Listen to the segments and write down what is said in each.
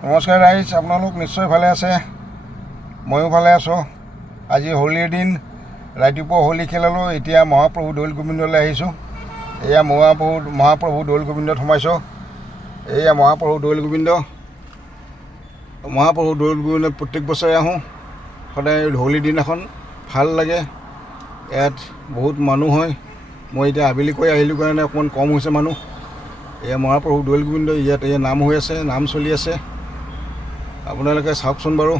নমস্কাৰ ৰাইজ, আপোনালোক নিশ্চয় ভালে আছে। ময়ো ভালে আছোঁ। আজি হোলীৰ দিন, ৰাতিপুৱা হোলী খেলালোঁ। এতিয়া মহাপ্ৰভু দৌল গোবিন্দলৈ আহিছোঁ। এয়া মহাপ্ৰভু দৌল গোবিন্দত সোমাইছোঁ। এয়া মহাপ্ৰভু দৌল গোবিন্দত প্ৰত্যেক বছৰে আহোঁ। সদায় হোলীৰ দিনাখন ভাল লাগে। ইয়াত বহুত মানুহ হয়। মই এতিয়া আবেলিকৈ আহিলোঁ কাৰণে অকণমান কম হৈছে মানুহ। এয়া মহাপ্ৰভু দৌল গোবিন্দ, ইয়াত এয়া নাম হৈ আছে, নাম চলি আছে। আপোনালোকে চাওকচোন বাৰু।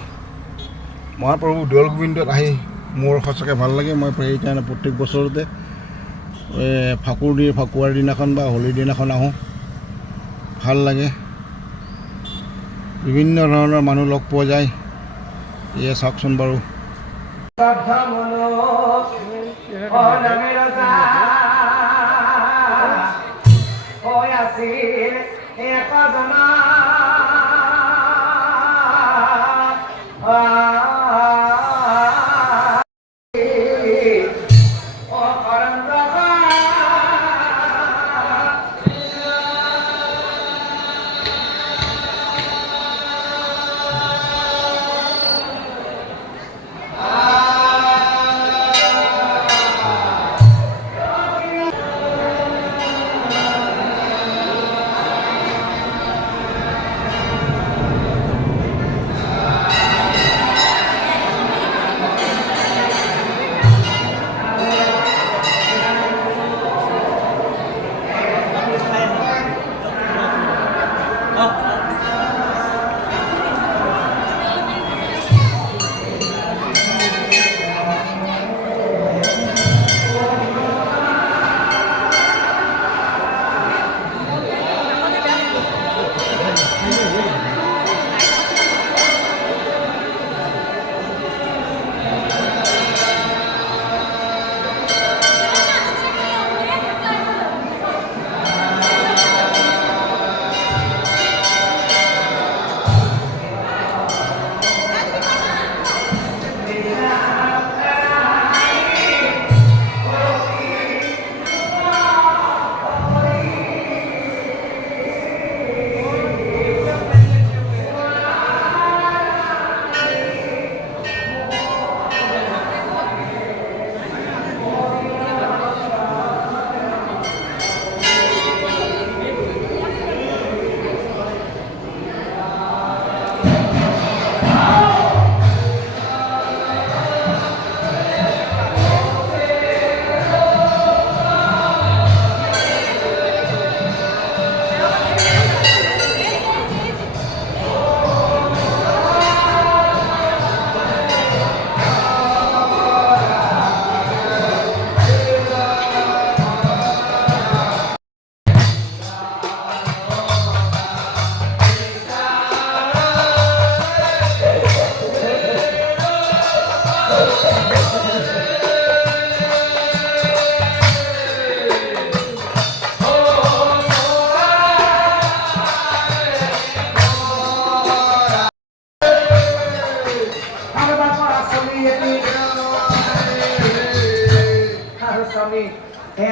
মহাপ্ৰভু দৌল গোবিন্দত আহি মোৰ সঁচাকৈ ভাল লাগে। মই সেইকাৰণে প্ৰত্যেক বছৰতে ফাকুৱাৰ দিনাখন বা হোলীৰ দিনাখন আহোঁ। ভাল লাগে। বিভিন্ন ধৰণৰ মানুহ লগ পোৱা যায়। এয়া চাওকচোন বাৰু।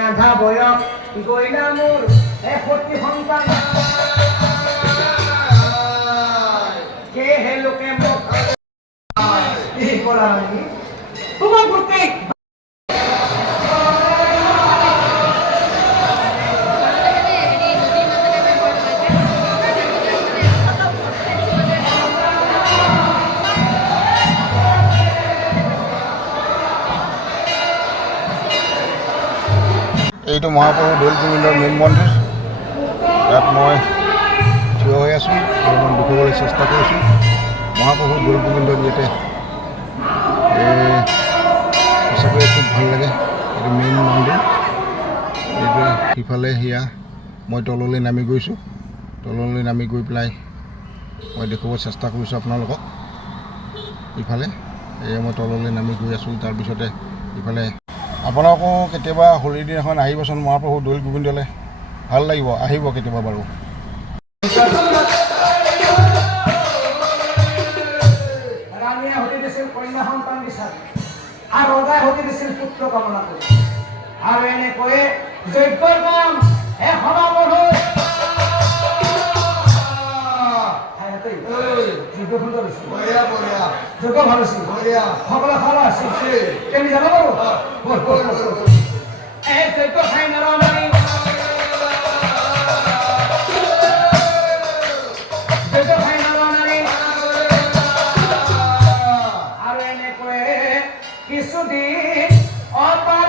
আধা বয়স গইনা মোৰ সতী সন্তান সেয়েহে লোকে মোক তোমাক গোটেই এইটো মহাপ্ৰভু দৌল গোবিন্দৰ মেইন মন্দিৰ। ইয়াত মই থিয় হৈ আছোঁ, অলপমান দেখুৱাবলৈ চেষ্টা কৰিছোঁ। মহাপ্ৰভু দৌল গোবিন্দৰ ইয়াতে সঁচাকৈ খুব ভাল লাগে। এইটো মেইন মন্দিৰ। এইটো সিফালে সেয়া মই তললৈ নামি গৈছোঁ। তললৈ নামি গৈ পেলাই মই দেখুৱাব চেষ্টা কৰিছোঁ আপোনালোকক। ইফালে মই তললৈ নামি গৈ আছোঁ। তাৰপিছতে ইফালে আপোনালোকো কেতিয়াবা হোলীৰ দিনাখন আহিবচোন মহাপ্ৰভু দৌল গোবিন্দলৈ। ভাল লাগিব, আহিব কেতিয়াবা বাৰু। ৰাণীয়ে সতী দিছিল কন্যা সন্তান বিচাৰি, আৰু ৰজাই সতী দিছিল পুত্ৰ কামনা কৰি। আৰু এনেকৈয়ে যজ্ঞৰ কাম সমাপন হৈ যজ্ঞ সুন্দৰ হৈছে যজ্ঞ ভাল হৈছে সকলো ভালো আছে কেমি যাব বাৰু বল বল বল এই যজ্ঞ খাই নৰমানি যজ্ঞ খাই নৰমানি আৰু এনেকৈ কিছুদিন অপাৰ